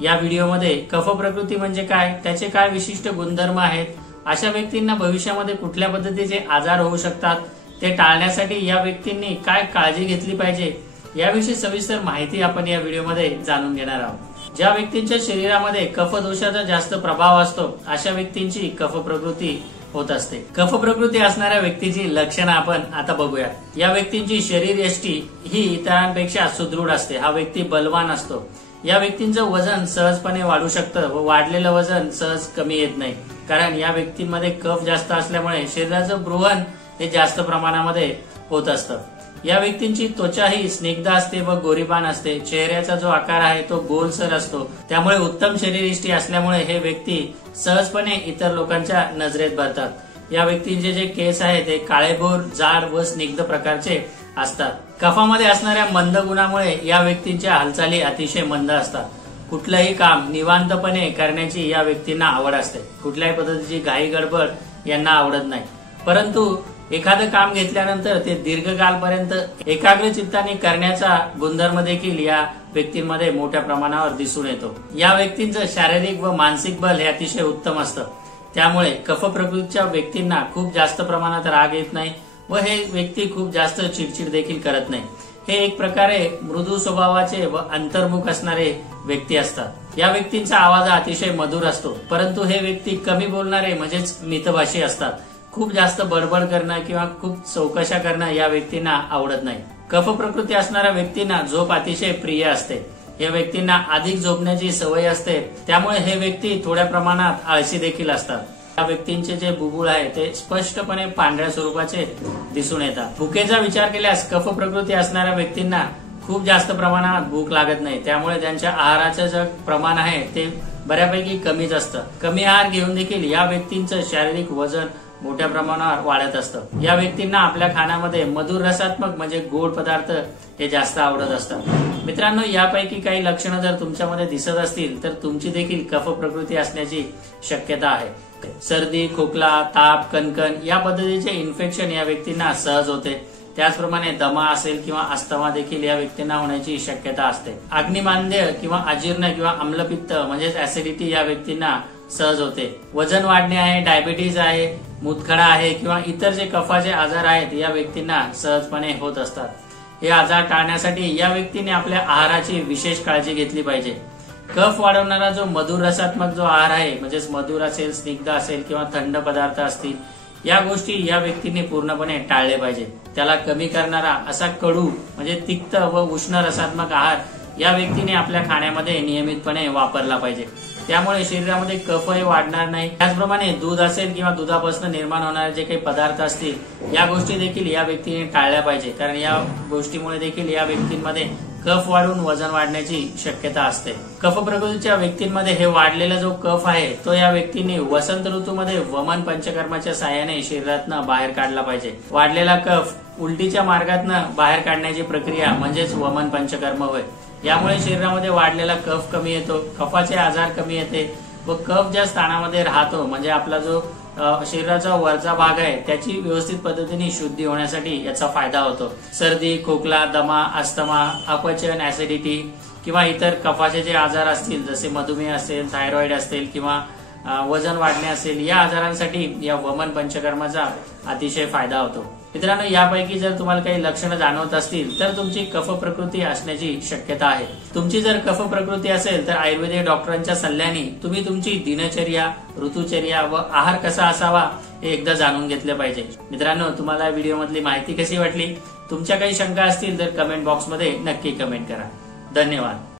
या व्हिडिओमध्ये कफ प्रकृती म्हणजे काय, त्याचे काय विशिष्ट गुणधर्म आहेत, अशा व्यक्तींना भविष्यामध्ये कुठल्या पद्धतीचे आजार होऊ शकतात, ते टाळण्यासाठी या व्यक्तींनी काय काळजी घेतली पाहिजे याविषयी सविस्तर माहिती आपण या व्हिडिओमध्ये जाणून घेणार आहोत। ज्या व्यक्तींच्या शरीरामध्ये कफ दोषाचा जास्त प्रभाव असतो अशा व्यक्तींची कफ प्रकृती होत असते। कफ प्रकृती असणाऱ्या व्यक्तीची लक्षणं आपण आता बघूयात। या व्यक्तींची शरीर यष्टी ही इतरांपेक्षा सुदृढ असते। हा व्यक्ती बलवान असतो। या व्यक्तींचं वजन सहजपणे वाढू शकतं व वाढलेलं वजन सहज कमी येत नाही, कारण या व्यक्तींमध्ये कफ जास्त असल्यामुळे शरीराचं ब्रुहण हे जास्त प्रमाणामध्ये होत असतं। या व्यक्तींची त्वचा ही स्निग्ध असते व गोरीपान असते। चेहऱ्याचा जो आकार आहे तो गोलसर असतो, त्यामुळे उत्तम शरीरयष्टी असल्यामुळे हे व्यक्ती सहजपणे इतर लोकांच्या नजरेत भरतात। या व्यक्तींचे जे केस आहेत ते काळेभोर, जाड व स्निग्ध प्रकारचे असतात। कफामध्ये असणाऱ्या मंद गुणामुळे या व्यक्तींच्या हालचाली अतिशय मंद असतात। कुठलंही काम निवांतपणे करण्याची या व्यक्तींना आवड असते। कुठल्याही पद्धतीची घाई गडबड यांना आवडत नाही, परंतु एखादं काम घेतल्यानंतर ते दीर्घकाळपर्यंत एकाग्र चित्ताने करण्याचा गुणधर्म देखील या व्यक्तींमध्ये मोठ्या प्रमाणावर दिसून येतो। या व्यक्तींचं शारीरिक व मानसिक बल हे अतिशय उत्तम असतं, त्यामुळे कफ प्रकृतीच्या व्यक्तींना खूप जास्त प्रमाणात राग येत नाही व हे व्यक्ती खूप जास्त चिडचिड देखील करत नाही। हे एक प्रकारे मृदू स्वभावाचे व अंतर्मुख असणारे व्यक्ती असतात। या व्यक्तींचा आवाज अतिशय मधुर असतो, परंतु हे व्यक्ती कमी बोलणारे म्हणजेच मितभाषी असतात। खूप जास्त बडबड करणं किंवा खूप चौकशा करणं या व्यक्तींना आवडत नाही। कफ प्रकृती असणाऱ्या व्यक्तींना झोप अतिशय प्रिय असते। या व्यक्तींना अधिक झोपण्याची सवय असते, त्यामुळे हे व्यक्ती थोड्या प्रमाणात आळशी देखील असतात। या व्यक्तींचे जे बुबुळ आहे ते स्पष्टपणे पांढऱ्या स्वरूपाचे दिसून येतात। भुकेचा विचार केल्यास कफ प्रकृती असणाऱ्या व्यक्तींना खूप जास्त प्रमाणात भूक लागत नाही, त्यामुळे त्यांच्या आहाराचं जे प्रमाण आहे ते बऱ्यापैकी कमीच असतं। कमी आहार घेऊन देखील या व्यक्तींचं शारीरिक वजन मोठ्या प्रमाणावर वाढत असतं। या व्यक्तींना आपल्या खाण्यामध्ये मधुर रसात्मक म्हणजे गोड पदार्थ हे जास्त आवडत असतात। मित्रांनो, यापैकी काही लक्षणं जर तुमच्यामध्ये दिसत असतील तर तुमची देखील कफ प्रकृती असण्याची शक्यता आहे। सर्दी, खोकला, ताप, कणकण या पद्धतीचे इन्फेक्शन या व्यक्तींना सहज होते। त्याचप्रमाणे दमा असेल किंवा अस्थमा देखील या व्यक्तींना होण्याची शक्यता असते। अग्निमांद्य किंवा अजीर्ण किंवा आम्लपित्त म्हणजेच ऍसिडिटी या व्यक्तींना सहज होते। वजन वाढणे आहे, डायबिटीज आहे, मूतखडा आहे किंवा इतर जे कफाचे आजार आहेत या व्यक्तींना सहजपणे होत असतात। हे आजार टाळण्यासाठी या व्यक्तीने आपल्या आहाराची विशेष काळजी घेतली पाहिजे। कफ वाढवणारा जो मधुर रसात्मक जो आहार आहे, म्हणजेच मधुर असेल, स्निग्ध असेल किंवा थंड पदार्थ असतील, या गोष्टी या व्यक्तीने पूर्णपणे टाळले पाहिजे। त्याला कमी करणारा असा कडू म्हणजे तिक्त व उष्ण रसात्मक आहार या व्यक्तीने आपल्या खाण्यामध्ये नियमितपणे वापरला पाहिजे। त्यामुळे शरीरामध्ये कफही वाढणार नाही। त्याचप्रमाणे दूध असेल किंवा दुधापासून निर्माण होणारे जे काही पदार्थ असतील या गोष्टी देखील या व्यक्तीने टाळल्या पाहिजे, कारण या गोष्टीमुळे देखील या व्यक्तींमध्ये कफ वाढून वजन वाढण्याची शक्यता असते। कफ प्रकृतीच्या व्यक्तींमध्ये हे वाढलेला जो कफ आहे तो या व्यक्तीने वसंत ऋतूमध्ये वमन पंचकर्माच्या साहाय्याने शरीरातनं बाहेर काढला पाहिजे। वाढलेला कफ उलटीच्या मार्गातनं बाहेर काढण्याची प्रक्रिया म्हणजेच वमन पंचकर्म होय। यामुळे शरीरामध्ये वाढलेला कफ कमी येतो, कफाचे आजार कमी येते व कफ ज्या स्थानामध्ये राहतो म्हणजे आपला जो शरीराचा वरचा भाग आहे त्याची व्यवस्थित पद्धतीने शुद्धी होण्यासाठी याचा फायदा होतो। सर्दी, खोकला, दमा, अस्थमा, अपचन, ऍसिडिटी किंवा इतर कफाचे जे आजार असतील जसे मधुमेह असेल, थायरॉइड असेल किंवा वजन वाढणे असेल, या आजारांसाठी या वमन पंचकर्माचा अतिशय फायदा होतो। मित्रांनो, यापैकी जर तुम्हाला काही लक्षणं जाणवत असतील तर तुमची कफ प्रकृती असण्याची शक्यता आहे। तुमची जर कफ प्रकृती असेल तर आयुर्वेदिक डॉक्टरांच्या सल्ल्याने तुम्ही तुमची दिनचर्या, ऋतुचर्या व आहार कसा असावा हे एकदा जाणून घेतले पाहिजे। मित्रांनो, तुम्हाला व्हिडिओ मधली माहिती कशी वाटली? तुमच्या काही शंका असतील तर कमेंट बॉक्समध्ये नक्की कमेंट करा। धन्यवाद।